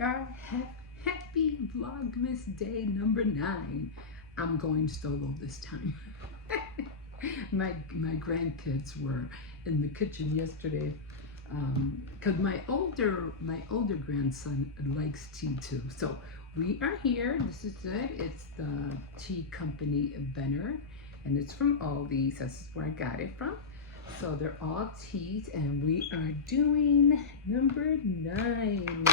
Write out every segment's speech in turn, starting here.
are happy Vlogmas day number 9. I'm going solo this time. my grandkids were in the kitchen yesterday because my older grandson likes tea too. So we are here. This is it. It's the tea company Benner, and it's from Aldi's. This is where I got it from. So they're all teas, and we are doing number 9.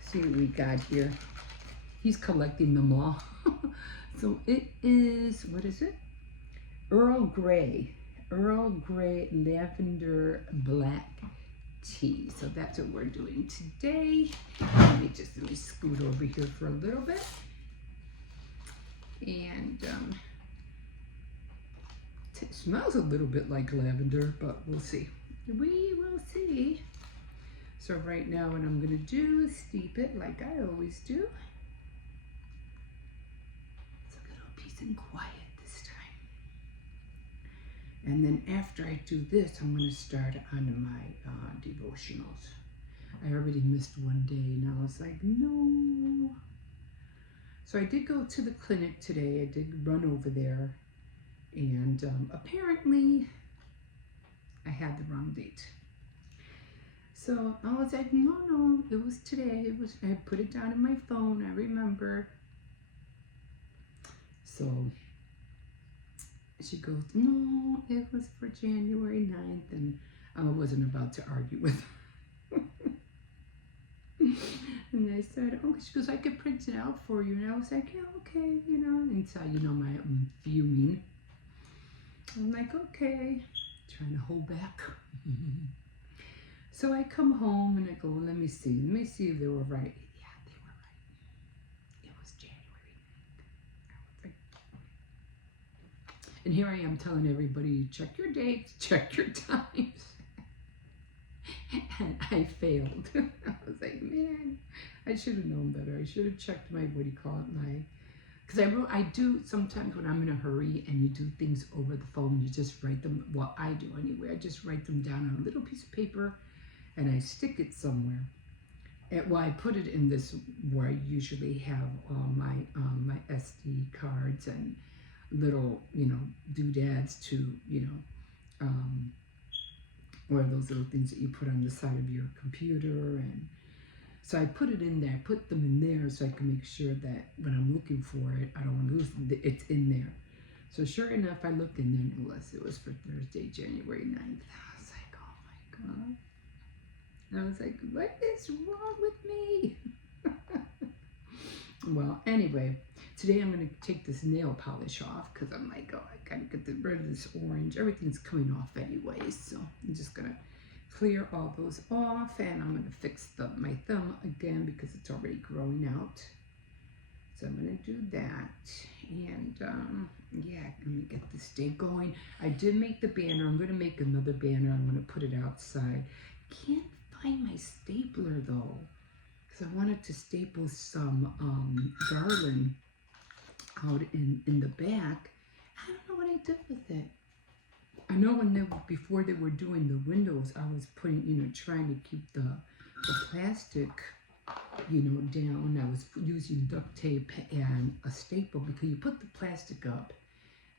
See what we got here. He's collecting them all. So it is, what is it? Earl Grey lavender black tea. So that's what we're doing today. Let me scoot over here for a little bit. And it smells a little bit like lavender, but we'll see. We will see. So right now what I'm going to do is steep it like I always do. It's a little peace and quiet this time. And then after I do this, I'm going to start on my devotionals. I already missed one day and I was like, no. So I did go to the clinic today. I did run over there. And apparently I had the wrong date. So I was like, no, it was today. I put it down in my phone. I remember. So she goes, no, it was for January 9th. And I wasn't about to argue with her. And I said, oh, she goes, I could print it out for you. And I was like, yeah, okay, and so, my fuming. I'm like, okay, trying to hold back. So I come home and I go, let me see if they were right. Yeah, they were right. It was January 9th. And here I am telling everybody, check your dates, check your times. And I failed. I was like, man, I should have known better. I should have checked my, because I do sometimes when I'm in a hurry and you do things over the phone, you just write them, well, I do anyway, I just write them down on a little piece of paper and I stick it somewhere. Well, I put it in this where I usually have all my SD cards and little, doodads to, or those little things that you put on the side of your computer. And so I put it in there, I put them in there so I can make sure that when I'm looking for it, I don't want to lose it, it's in there. So sure enough, I looked in there and it was for Thursday, January 9th. I was like, oh my God. And I was like, what is wrong with me? Well, anyway, today I'm going to take this nail polish off because I'm like, oh, I got to get rid of this orange. Everything's coming off anyway, so I'm just going to clear all those off, and I'm going to fix my thumb again because it's already growing out. So I'm going to do that, and yeah, let me get this day going. I did make the banner. I'm going to make another banner. I'm going to put it outside. Can't find my stapler though, because I wanted to staple some garland out in the back. I don't know what I did with it. I know before they were doing the windows, I was putting, trying to keep the plastic, down. I was using duct tape and a staple because you put the plastic up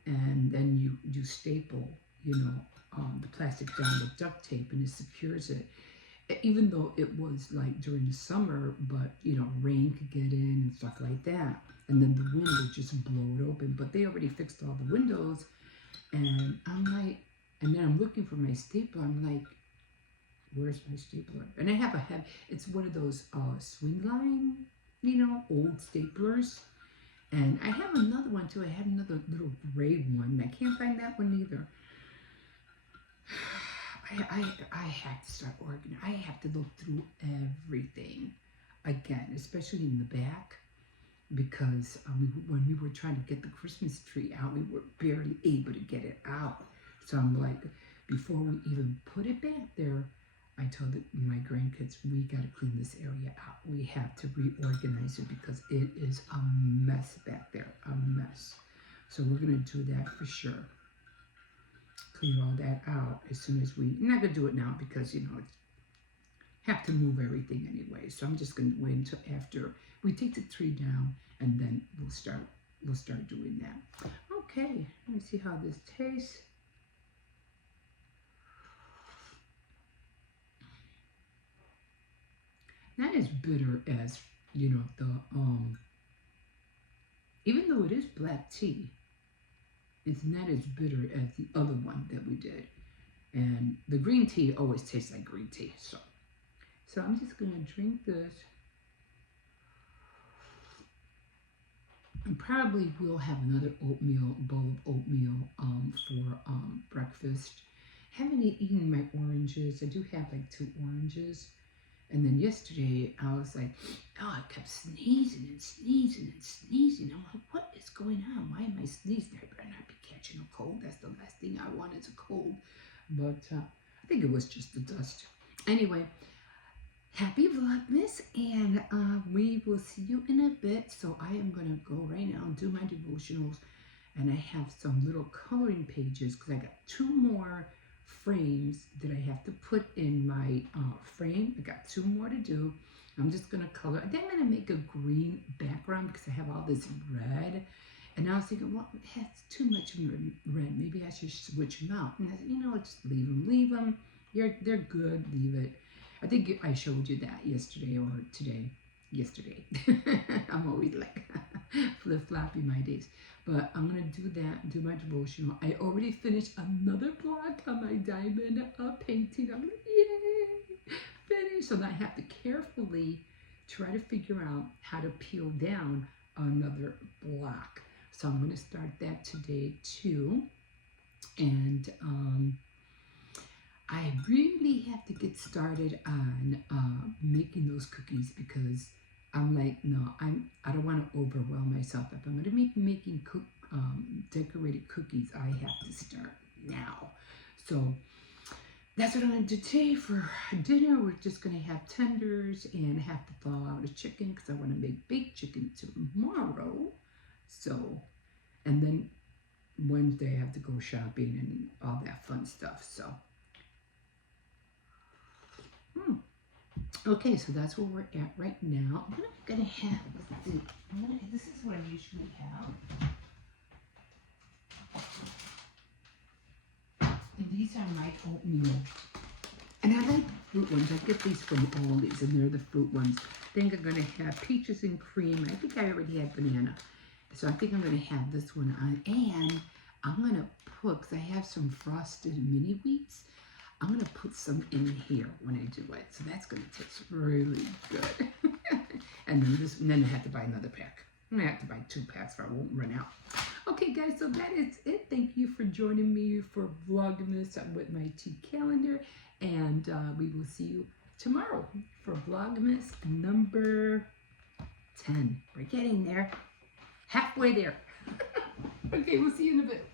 and then you staple, the plastic down with duct tape and it secures it. Even though it was like during the summer, but, rain could get in and stuff like that. And then the wind would just blow it open. But they already fixed all the windows. And I'm like, and then I'm looking for my stapler. I'm like, where's my stapler? And I have it's one of those swing line, old staplers. And I have another one too. I have another little gray one. I can't find that one either. I have to start organizing. I have to look through everything again, especially in the back. Because when we were trying to get the Christmas tree out, we were barely able to get it out. So I'm like, before we even put it back there, I told my grandkids, we got to clean this area out. We have to reorganize it because it is a mess back there, a mess. So we're going to do that for sure. Clean all that out as soon as I'm not going to do it now because, have to move everything anyway. So I'm just going to wait until after we take the tree down, and then we'll start doing that. Okay, let me see how this tastes. Not as bitter as, you know, the even though it is black tea, it's not as bitter as the other one that we did. And the green tea always tastes like green tea. So I'm just gonna drink this. And probably will have another oatmeal, bowl of oatmeal for breakfast. Haven't eaten my oranges. I do have like 2 oranges. And then yesterday I was like, oh, I kept sneezing and sneezing and sneezing. I'm like, what is going on? Why am I sneezing? I better not be catching a cold. That's the last thing I want is a cold. But I think it was just the dust. Anyway, happy Vlogmas, and we will see you in a bit. So I am going to go right now and do my devotionals. And I have some little coloring pages because I got 2 more frames that I have to put in my frame. I got 2 more to do. I'm just going to color. I think I'm going to make a green background because I have all this red. And I was thinking, well, it has too much red. Maybe I should switch them out. And I said, you know, just leave them. Leave them. They're good. Leave it. I think I showed you that yesterday or today. Yesterday. I'm always like flip-flopping my days. But I'm going to do that, do my devotional. I already finished another block on my diamond painting. I'm like, yay, finished. So now I have to carefully try to figure out how to peel down another block. So I'm going to start that today too. And I really have to get started on making those cookies because I'm like, no, I don't want to overwhelm myself. If I'm going to be making decorated cookies, I have to start now. So that's what I'm going to do today for dinner. We're just going to have tenders and have to thaw out a chicken because I want to make baked chicken tomorrow. So, and then Wednesday I have to go shopping and all that fun stuff. So, okay, so that's where we're at right now. What am I going to have? Let's see. This is what I usually have. And these are my oatmeal. And I like the fruit ones. I get these from Aldi's, and they're the fruit ones. I think I'm going to have peaches and cream. I think I already had banana. So I think I'm going to have this one on. And I'm going to put, because I have some frosted mini wheats, I'm going to put some in here when I do it. So that's going to taste really good. And then I have to buy another pack. I'm going to have to buy 2 packs or I won't run out. Okay, guys, so that is it. Thank you for joining me for Vlogmas with my tea calendar. And we will see you tomorrow for Vlogmas number 10. We're getting there. Halfway there. Okay, we'll see you in a bit.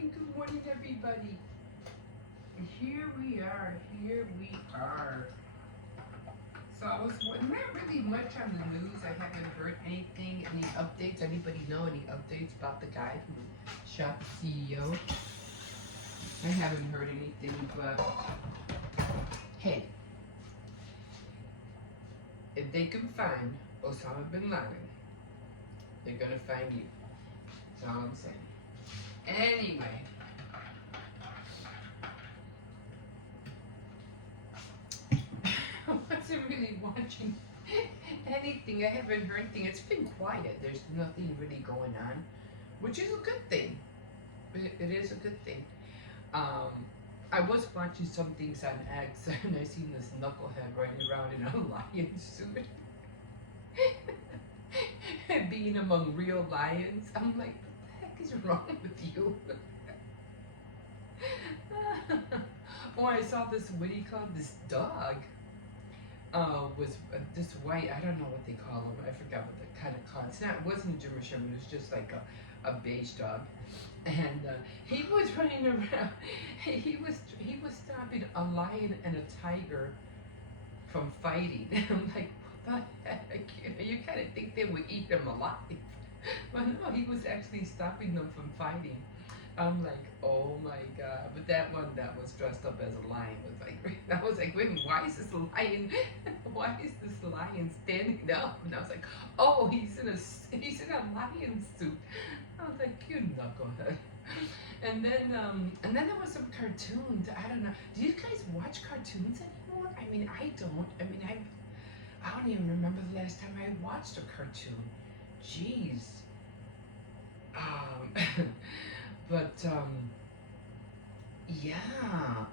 good morning, everybody. Here we are, here we are. So I was not really much on the news. I haven't heard anything, any updates. Anybody know any updates about the guy who shot the CEO? I haven't heard anything, but hey, if they can find Osama bin Laden, they're gonna find you. That's all I'm saying. Anyway. I wasn't really watching anything. I haven't heard anything. It's been quiet. There's nothing really going on, which is a good thing. It is a good thing. I was watching some things on X, and I seen this knucklehead running around in a lion suit. Being among real lions. I'm like, what the heck is wrong with you? Oh, I saw this, what do you call it? This dog was this white, I don't know what they call them. I forgot what they kind of call it. It wasn't a German Shepherd, it was just like a beige dog. And he was running around. He was stopping a lion and a tiger from fighting. I'm like, what the heck? You kind of think they would eat them alive. But no, he was actually stopping them from fighting. I'm like, oh my God. But that one that was dressed up as a lion was like, I was like, wait, why is this lion standing up? And I was like, oh, he's in a lion suit. I was like, you knucklehead. And then there was some cartoons. I don't know. Do you guys watch cartoons anymore? I mean, I don't. I mean, I don't even remember the last time I watched a cartoon. Jeez. But yeah.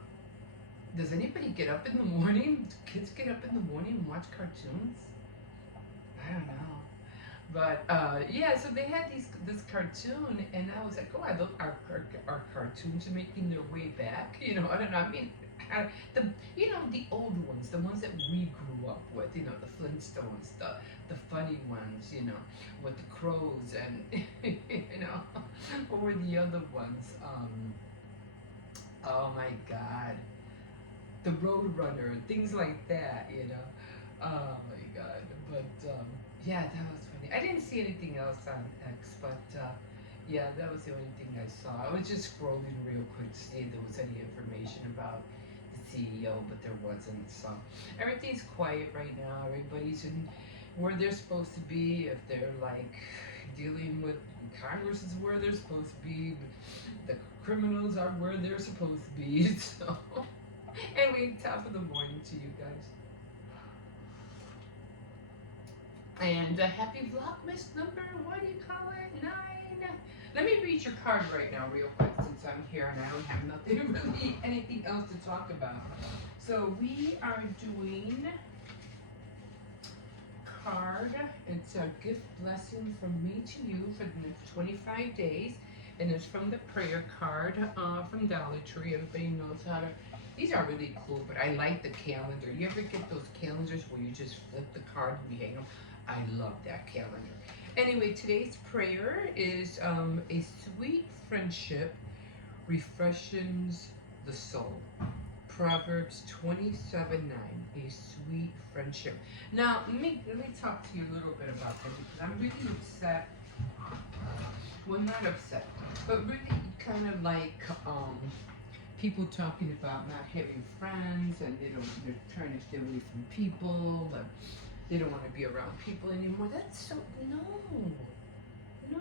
Does anybody get up in the morning? Do kids get up in the morning and watch cartoons? I don't know. But yeah, so they had this cartoon, and I was like, oh, our cartoons are making their way back. You know, I don't know. I mean, the old ones, the ones that we grew up with. You know, the Flintstones, the funny ones. You know, with the crows and you know, what were the other ones? Oh my God, the Roadrunner, things like that. You know, oh my God, but yeah, that was funny. I didn't see anything else on X, but yeah, that was the only thing I saw. I was just scrolling real quick to see if there was any information about the CEO, but there wasn't. So everything's quiet right now. Everybody's in where they're supposed to be. If they're like dealing with Congress is where they're supposed to be. The criminals are where they're supposed to be. So anyway, top of the morning to you guys. And happy Vlogmas number, what do you call it? 9. Let me read your card right now real quick since I'm here and I don't have nothing really, anything else to talk about. So we are doing card. It's a gift blessing from me to you for the next 25 days. And it's from the prayer card from Dollar Tree. Everybody knows how to. These are really cool, but I like the calendar. You ever get those calendars where you just flip the card and you hang them? I love that calendar. Anyway, today's prayer is a sweet friendship refreshes the soul. Proverbs 27:9. A sweet friendship. Now, let me talk to you a little bit about that because I'm really upset. Well, not upset, but really kind of like people talking about not having friends and they're trying to stay away from people, but they don't want to be around people anymore. That's so no, you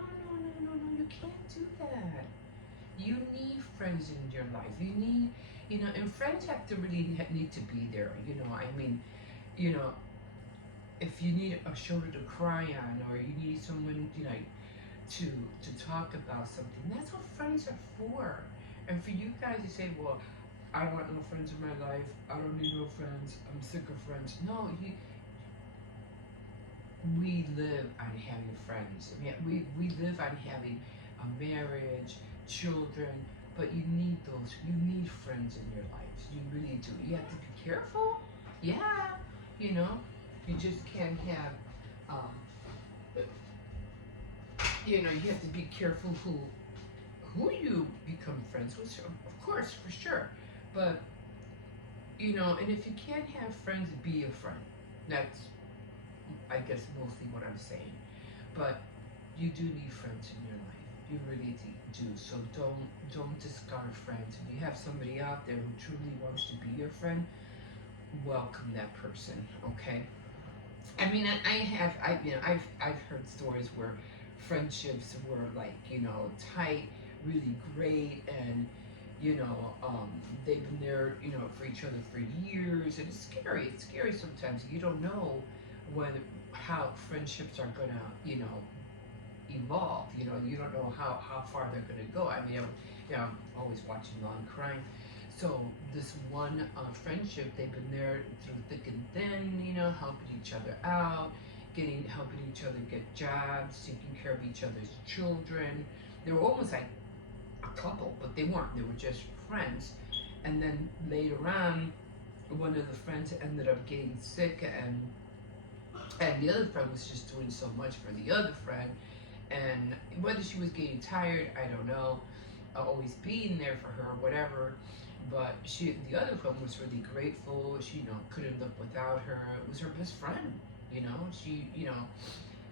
can't do that. You need friends in your life. You need, and friends have to really need to be there. I mean, if you need a shoulder to cry on, or you need someone, to talk about something, that's what friends are for. And for you guys to say, well, I want no friends in my life, I don't need no friends, I'm sick of friends. No, we live on having friends. I mean, we live on having a marriage, children, but you need friends in your lives. You really do. You have to be careful. Yeah, you just can't have, you have to be careful who you become friends with, of course, for sure. But, you know, and if you can't have friends, be a friend. That's, I guess, mostly what I'm saying. But you do need friends in your life. You really do. So don't discard friends. If you have somebody out there who truly wants to be your friend, welcome that person. Okay. I mean, I've heard stories where friendships were like, you know, tight, really great, and you know, they've been there, you know, for each other for years, and it's scary. It's scary sometimes. You don't know when how friendships are gonna, you know, evolve. You know, you don't know how far they're gonna go. I mean, I'm always watching Law and Crime. So this one friendship, they've been there through thick and thin, you know, helping each other out, helping each other get jobs, taking care of each other's children. They were almost like a couple, but they weren't. They were just friends. And then later on, one of the friends ended up getting sick, and the other friend was just doing so much for the other friend. And whether she was getting tired, I don't know, always being there for her, whatever. But the other friend was really grateful. She, you know, couldn't live without her. It was her best friend, you know. You know,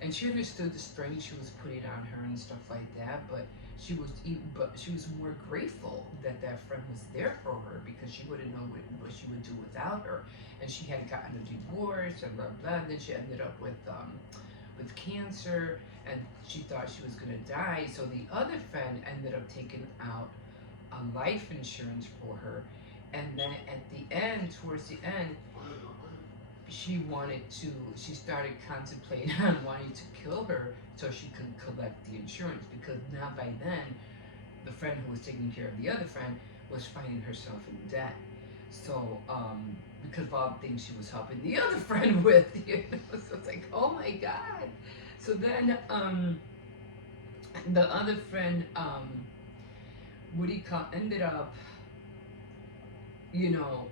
and she understood the strain she was putting on her and stuff like that. But she was more grateful that that friend was there for her, because she wouldn't know what she would do without her. And she had gotten a divorce and blah blah. And then she ended up with cancer, and she thought she was gonna die. So the other friend ended up taking out a life insurance for her, and then at the end, towards the end, she started contemplating on wanting to kill her so she could collect the insurance, because now by then the friend who was taking care of the other friend was finding herself in debt. So because of all the things she was helping the other friend with, you know, so it's like, oh my god. So then the other friend, ended up, you know,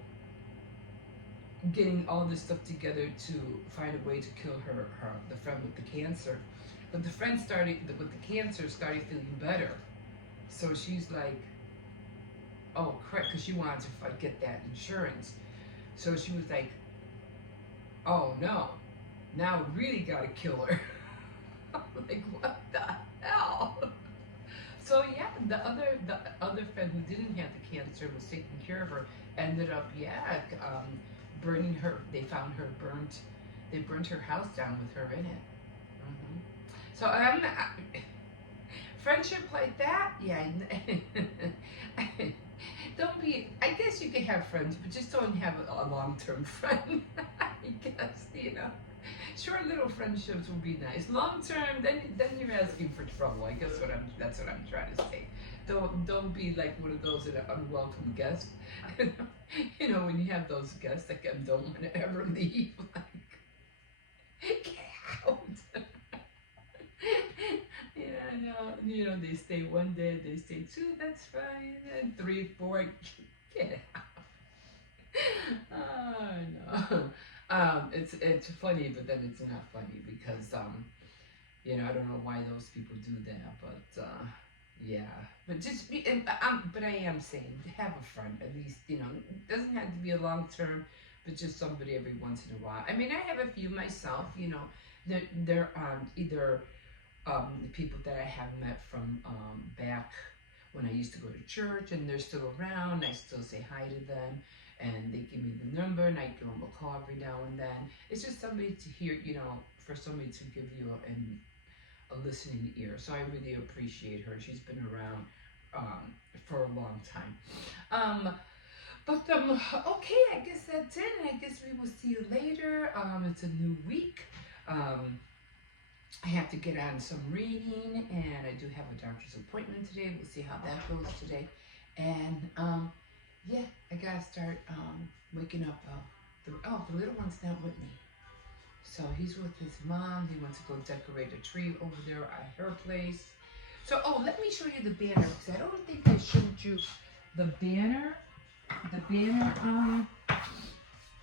getting all this stuff together to find a way to kill the friend with the cancer. But the friend with the cancer started feeling better. So she's like, oh crap, because she wanted to get that insurance. So she was like, oh no, now we really gotta kill her. I'm like, what the hell? So yeah, the other friend who didn't have the cancer, was taking care of her, ended up burning her. They found her burnt. They burnt her house down with her in it. Hmm. So friendship like that, yeah. Don't be. I guess you can have friends, but just don't have a long-term friend. I guess, you know. Short little friendships would be nice. Long term, then you're asking for trouble. I guess that's what I'm trying to say. Don't be like one of those unwelcome guests. You know, when you have those guests that don't want to ever leave, like, get out. Yeah, I know. You know, they stay one day, they stay two, that's fine, and 3, 4, get out. Oh no. It's funny, but then it's not funny, because you know, I don't know why those people do that, but yeah. But but I am saying, have a friend at least. You know, it doesn't have to be a long term, but just somebody every once in a while. I mean, I have a few myself. You know, they're either people that I have met from back when I used to go to church, and they're still around. I still say hi to them, and they give me the number, and I give them a call every now and then. It's just somebody to hear, you know, for somebody to give you a listening ear. So I really appreciate her. She's been around for a long time. Okay, I guess that's it, and I guess we will see you later. It's a new week. I have to get on some reading, and I do have a doctor's appointment today. We'll see how that goes today. And yeah, I gotta start waking up. The little one's not with me. So he's with his mom. He wants to go decorate a tree over there at her place. So, let me show you the banner, because I don't think I showed you the banner.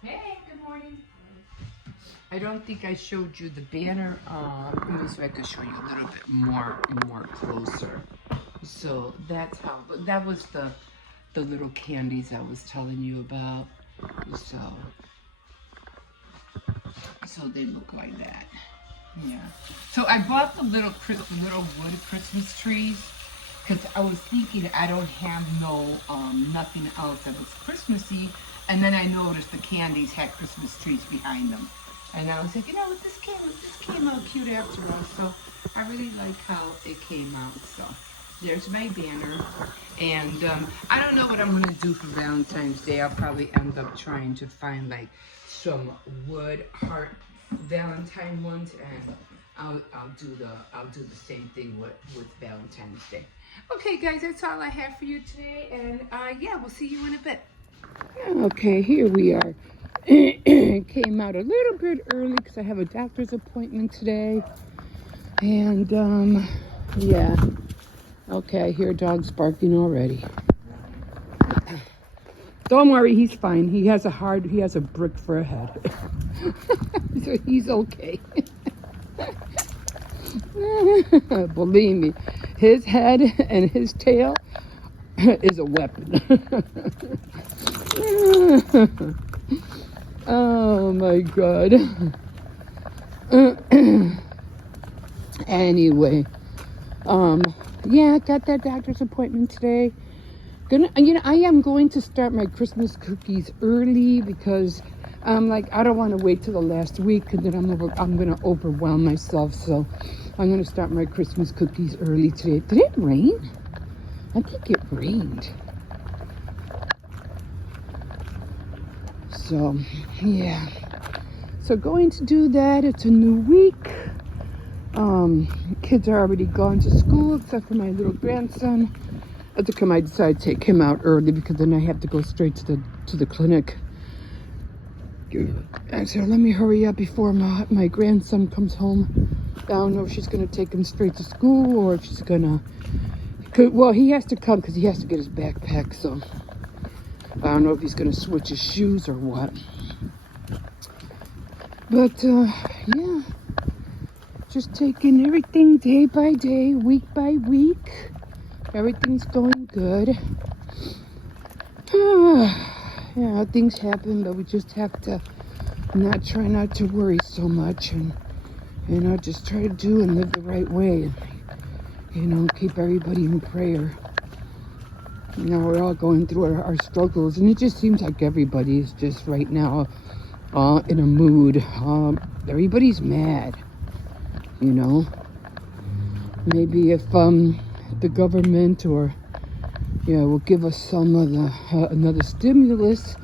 Hey, good morning. I don't think I showed you the banner. Let me see if I can show you a little bit more closer. So that's how, but that was the little candies I was telling you about. So they look like that. Yeah. So I bought the little wood Christmas trees because I was thinking I don't have nothing else that was Christmassy, and then I noticed the candies had Christmas trees behind them, and I was like, you know what, this came out cute after all. So I really like how it came out. So there's my banner, and I don't know what I'm gonna do for Valentine's Day. I'll probably end up trying to find like some wood heart Valentine ones, and I'll do the same thing with Valentine's Day. Okay, guys, that's all I have for you today, and yeah, we'll see you in a bit. Okay, here we are. Came out a little bit early because I have a doctor's appointment today, and yeah. Okay, I hear dogs barking already. Don't worry, he's fine. He has a brick for a head. So he's okay. Believe me, his head and his tail is a weapon. Oh my God. Anyway, yeah, I got that doctor's appointment today. I am going to start my Christmas cookies early because I don't want to wait till the last week, and then I'm going to overwhelm myself. So I'm going to start my Christmas cookies early today. Did it rain? I think it rained. So yeah. So going to do that. It's a new week. Kids are already gone to school except for my little grandson. I decided to take him out early because then I have to go straight to the clinic. And so let me hurry up before my grandson comes home. I don't know if she's going to take him straight to school or if she's going to... Well, he has to come because he has to get his backpack, so... I don't know if he's going to switch his shoes or what. But, yeah. Just taking everything day by day, week by week. Everything's going good. Yeah, things happen, but we just have to try not to worry so much, and just try to do and live the right way, and keep everybody in prayer. We're all going through our struggles, and it just seems like everybody is just right now in a mood. Everybody's mad, Maybe if the government or will give us some of another stimulus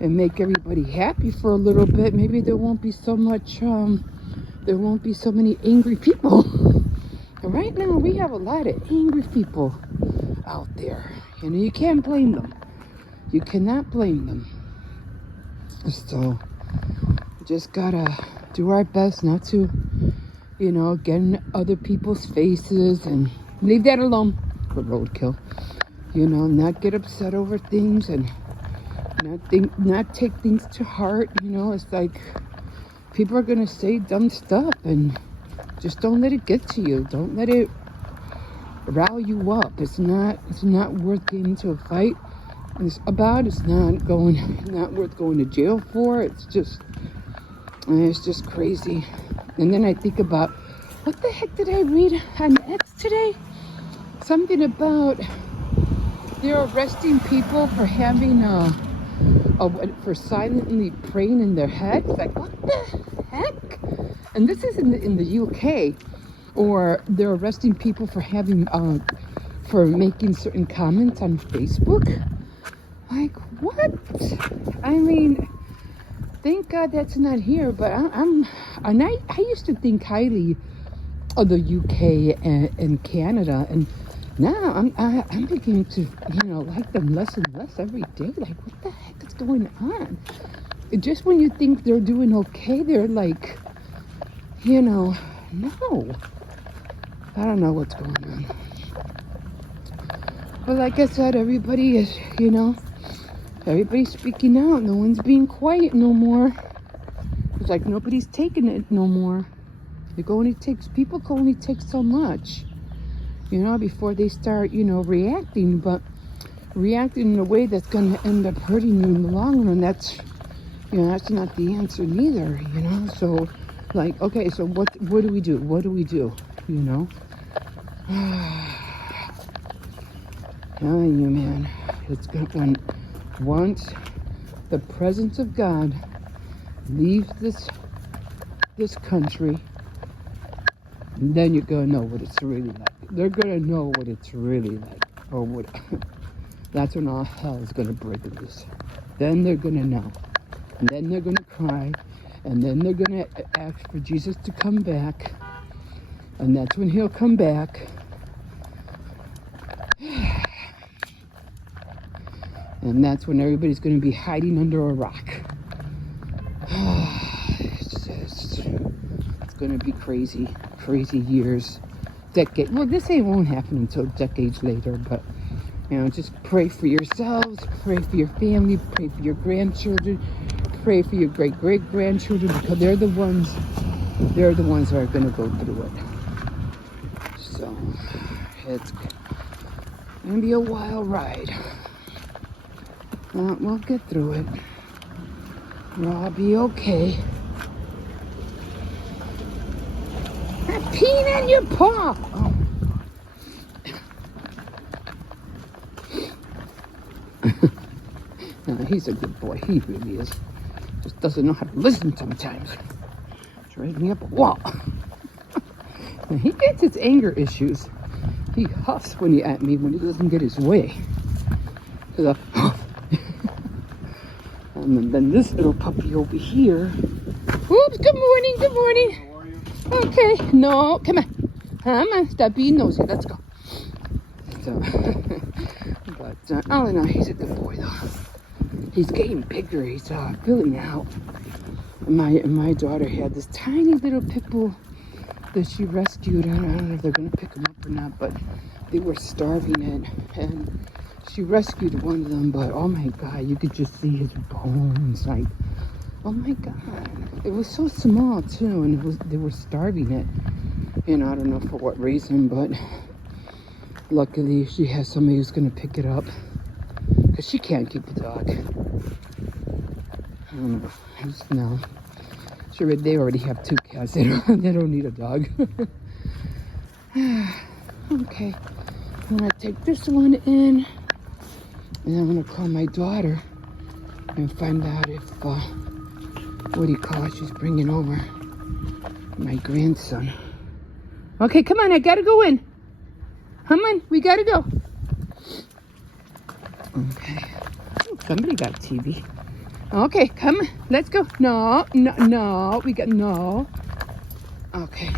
and make everybody happy for a little bit, maybe there won't be so much there won't be so many angry people. And right now we have a lot of angry people out there. You can't blame them. You cannot blame them. So just gotta do our best not to get in other people's faces and leave that alone for roadkill. Not get upset over things and not take things to heart. It's like people are gonna say dumb stuff, and just don't let it get to you. Don't let it rile you up. It's not worth getting into a fight. It's not worth going to jail for. It's just crazy. And then I think about, what the heck did I read on X today? Something about they're arresting people for having for silently praying in their heads. Like, what the heck? And this is in the UK. Or they're arresting people for having for making certain comments on Facebook. Like, what? I mean, thank God that's not here. But I used to think highly of the UK and Canada, and now I'm beginning to like them less and less every day. Like, what the heck is going on? Just when you think they're doing okay, they're like, no. I don't know what's going on. But like I said, everybody is, everybody's speaking out. No one's being quiet no more. It's like nobody's taking it no more. People can only take so much. before they start, reacting, but reacting in a way that's going to end up hurting you in the long run. That's not the answer neither, So, like, okay, so what do we do? What do we do? Telling you, man, it's good once the presence of God leaves this country, then you're gonna know what it's really like. They're gonna know what it's really like, or what. That's when all hell is gonna break loose. Then they're gonna know, and then they're gonna cry, and then they're gonna ask for Jesus to come back, and that's when he'll come back. And that's when everybody's going to be hiding under a rock. It's going to be crazy years, decades. Well, this won't happen until decades later, but, just pray for yourselves, pray for your family, pray for your grandchildren, pray for your great-great-grandchildren, because they're the ones that are going to go through it. So, it's going to be a wild ride. We'll get through it. I'll be okay. I'm peeing on your paw. Oh. He's a good boy. He really is. Just doesn't know how to listen sometimes. Drives me up a wall. He gets his anger issues. He huffs at me when he doesn't get his way. And then this little puppy over here. Oops, good morning. How are you? Okay, no, come on, stop being nosy, let's go. So, but all in all, he's a good boy though. He's getting bigger, he's filling out. My daughter had this tiny little pit bull that she rescued. I don't know if they're gonna pick him up or not, but they were starving it, and she rescued one of them, but oh my God, you could just see his bones, like, oh my God. It was so small too, and they were starving it. I don't know for what reason, but luckily she has somebody who's gonna pick it up, because she can't keep a dog. I don't know, no. Sure, they already have 2 cats, they don't need a dog. Okay, I'm gonna take this one in. And I'm gonna call my daughter and find out if, she's bringing over my grandson. Okay, come on, I gotta go in. Come on, we gotta go. Okay. Oh, somebody got TV. Okay, come on, let's go. No, no. Okay.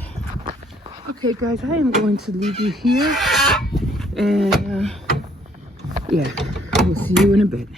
Okay, guys, I am going to leave you here. And, yeah. We'll see you in a bit.